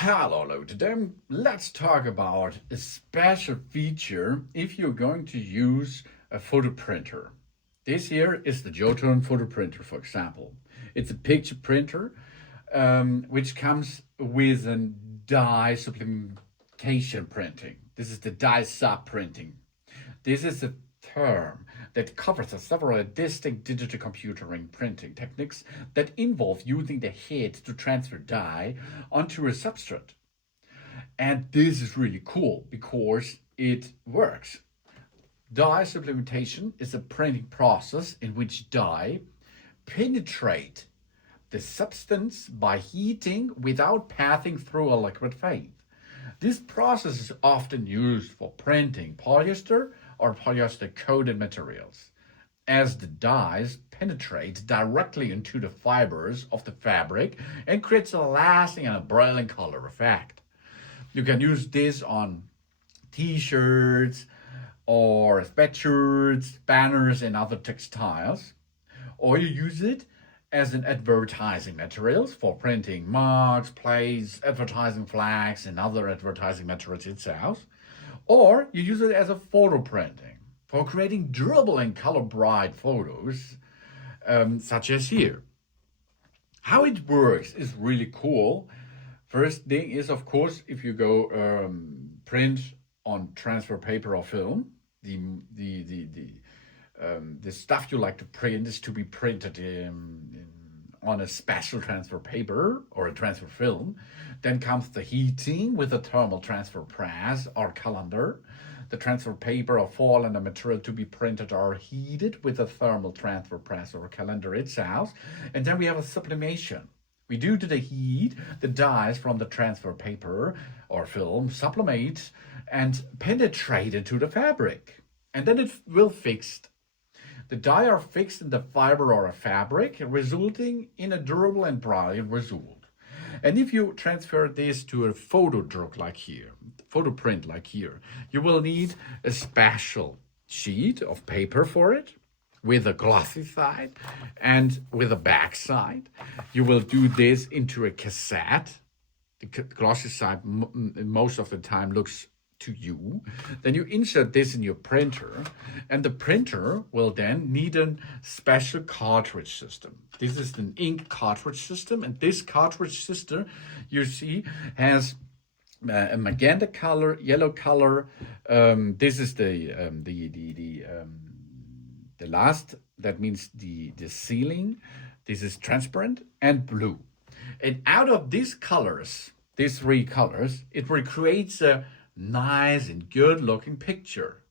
Hello, today let's talk about a special feature if you're going to use a photo printer. This here is the YOTON photo printer, for example. It's a picture printer which comes with a dye-sublimation printing. This is the dye-sub printing. This is a term that covers several distinct digital computing printing techniques that involve using the head to transfer dye onto a substrate. And this is really cool because it works. Dye sublimation is a printing process in which dye penetrate the substance by heating without passing through a liquid phase. This process is often used for printing polyester or polyester-coated materials, as the dyes penetrate directly into the fibers of the fabric and creates a lasting and a brilliant color effect. You can use this on t-shirts or sweatshirts, banners, and other textiles, or you use it as an advertising materials for printing marks, plates, advertising flags, and other advertising materials itself. Or you use it as a photo printing for creating durable and color bright photos, such as here. How it works is really cool. First thing is, of course, if you go print on transfer paper or film, the stuff you like to print is to be printed on a special transfer paper or a transfer film. Then comes the heating with a thermal transfer press or colander. The transfer paper or foil and the material to be printed are heated with a thermal transfer press or colander itself. And then we have a sublimation. We do to the heat the dyes from the transfer paper or film sublimate and penetrate into the fabric. And then it will fixed. The dye are fixed in the fiber or a fabric, resulting in a durable and brilliant result. And if you transfer this to a photo print like here, you will need a special sheet of paper for it, with a glossy side and with a back side. You will do this into a cassette. The glossy side most of the time looks to you. Then you insert this in your printer, and the printer will then need a special cartridge system. This is an ink cartridge system, and this cartridge system, you see, has a magenta color, yellow color. This is the last, that means the sealing. This is transparent and blue. And out of these colors, these three colors, it recreates a nice and good looking picture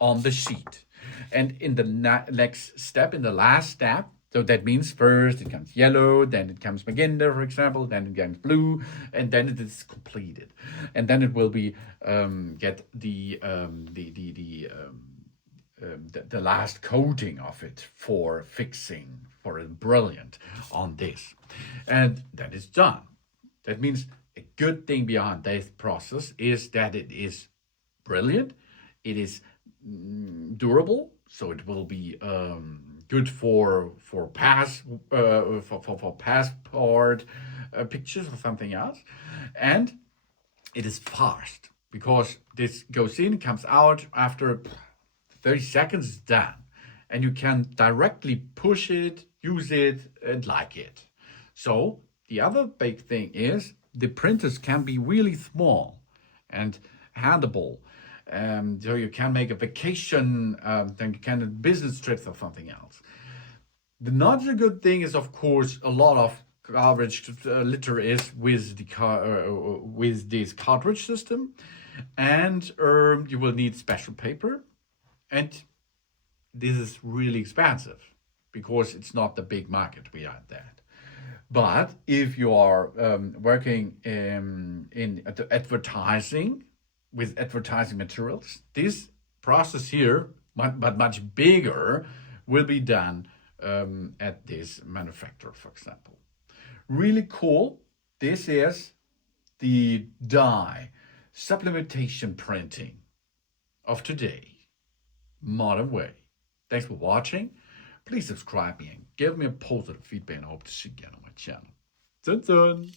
on the sheet. And in the next step, in the last step, so that means first it comes yellow, then it comes magenta, for example, then it comes blue, and then it is completed. And then it will be get the last coating of it for fixing, for a brilliant on this. And that is done. That means a good thing behind this process is that it is brilliant, it is durable, so it will be good for passport pictures or something else, and it is fast because this goes in, comes out after 30 seconds, is done, and you can directly push it, use it, and like it. So the other big thing is the printers can be really small and handleable. So you can make a vacation, then you can do business trips or something else. The not so good thing is, of course, a lot of garbage litter is with with this cartridge system, and you will need special paper, and this is really expensive because it's not the big market behind that. But if you are working in advertising, with advertising materials, this process here, but much bigger, will be done at this manufacturer, for example. Really cool. This is the dye sublimation printing of today, modern way. Thanks for watching. Please subscribe me and give me a positive feedback, and I hope to see you again on my channel. Dun dun!